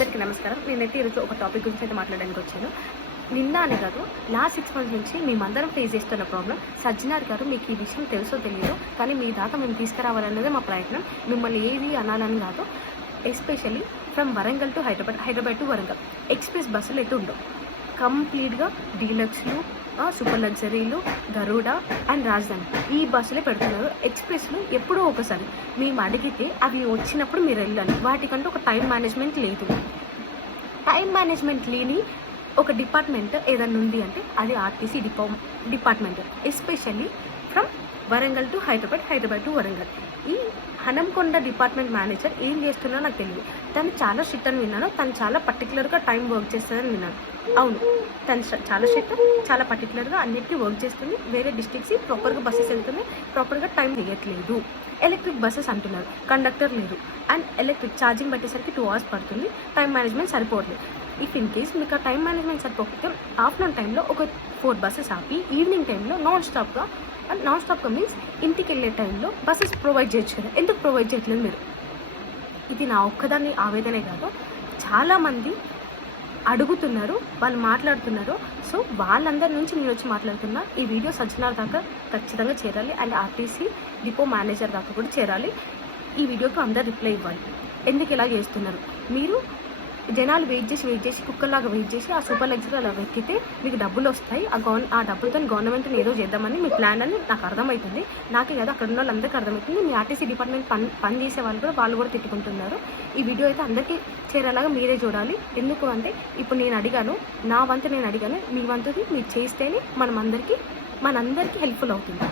అందరికీ నమస్కారం. నేనైతే ఈరోజు ఒక టాపిక్ గురించి అయితే మాట్లాడడానికి వచ్చాను. నిన్న అని కాదు, లాస్ట్ 6 months నుంచి మేమందరం ఫేస్ చేస్తున్న ప్రాబ్లం. సజ్జనార్ గారు మీకు ఈ విషయం తెలుసో తెలియదో, కానీ మీ దాకా మేము తీసుకురావాలన్నదే మా ప్రయత్నం. మిమ్మల్ని ఏది అనాలని కాదు. Especially from Warangal to Hyderabad to Warangal express బస్సులు అయితే ఉండవు. కంప్లీట్గా డీలక్స్లు, సూపర్ లగ్జరీలు, గరుడ అండ్ రాజధాని ఈ బస్సులే పెడుతున్నారు. ఎక్స్ప్రెస్లు ఎప్పుడో ఒకసారి మేము అడిగితే అవి వచ్చినప్పుడు మీరు వెళ్ళాలి. వాటికంటే ఒక టైం మేనేజ్మెంట్ లేదు. టైం మేనేజ్మెంట్ లేని ఒక డిపార్ట్మెంట్ ఏదైనా ఉంది అంటే అది RTC department. Especially from Warangal to Hyderabad to Warangal. ఈ హనంకొండ డిపార్ట్మెంట్ మేనేజర్ ఏం చేస్తున్నారో నాకు తెలియదు. తను చాలా స్ట్రిక్ట్ అని విన్నాను. తను చాలా పర్టికులర్గా టైం వర్క్ చేస్తుందని విన్నాను. అవును, తను చాలా స్ట్రిక్ట్, చాలా పర్టికులర్గా అన్నిటికీ వర్క్ చేస్తుంది. వేరే డిస్ట్రిక్ట్స్ ప్రాపర్గా బస్సెస్ వెళ్తున్నాయి, ప్రాపర్గా టైం తీయట్లేదు. ఎలక్ట్రిక్ బస్సెస్ అంటున్నారు, కండక్టర్ లేదు. అండ్ ఎలక్ట్రిక్ ఛార్జింగ్ పెట్టేసరికి 2 hours పడుతుంది. టైం మేనేజ్మెంట్ సరిపోవట్లేదు. ఇఫ్ ఇన్ కేస్ మీకు ఆ టైం మేనేజ్మెంట్ సరిపోతే ఆఫ్టర్నూన్ టైంలో ఒక 4 buses ఆపి ఈవినింగ్ టైంలో నాన్ స్టాప్గా మీన్స్ ఇంటికి వెళ్ళే టైంలో బస్సెస్ ప్రొవైడ్ చేయొచ్చు కదా. ఎందుకు ప్రొవైడ్ చేయట్లేదు మీరు? ఇది నా ఒక్కదాన్ని ఆవేదనే కాదు, చాలామంది అడుగుతున్నారు, వాళ్ళు మాట్లాడుతున్నారు. సో వాళ్ళందరి నుంచి నేను వచ్చి మాట్లాడుతున్నా. ఈ వీడియో సజ్జనార్ దాకా ఖచ్చితంగా చేరాలి. అండ్ ఆర్టీసీ డిపో మేనేజర్ దాకా కూడా చేరాలి. ఈ వీడియోకి అందరు రిప్లై ఇవ్వాలి. ఎందుకు ఇలా చేస్తున్నారు? మీరు జనాలు వెయిట్ చేసి కుక్కర్లాగా వెయిట్ చేసి ఆ సూపర్ లగ్జరీ అలా వెక్కితే మీకు డబ్బులు వస్తాయి. ఆ డబ్బులతో గవర్నమెంట్ని ఏదో చేద్దామని మీ ప్లాన్ అని నాకు అర్థమవుతుంది. నాకే కదా, అక్కడ ఉన్న వాళ్ళందరికీ అర్థమవుతుంది. మీ ఆర్టీసీ డిపార్ట్మెంట్ పని చేసే వాళ్ళు కూడా తిట్టుకుంటున్నారు. ఈ వీడియో అయితే అందరికీ చేరేలాగా మీరే చూడాలి. ఎందుకు అంటే ఇప్పుడు నేను అడిగాను, నా వంతు నేను అడిగాను, మీ వంతుది మీరు చేస్తేనే మనందరికీ హెల్ప్ఫుల్ అవుతుంది.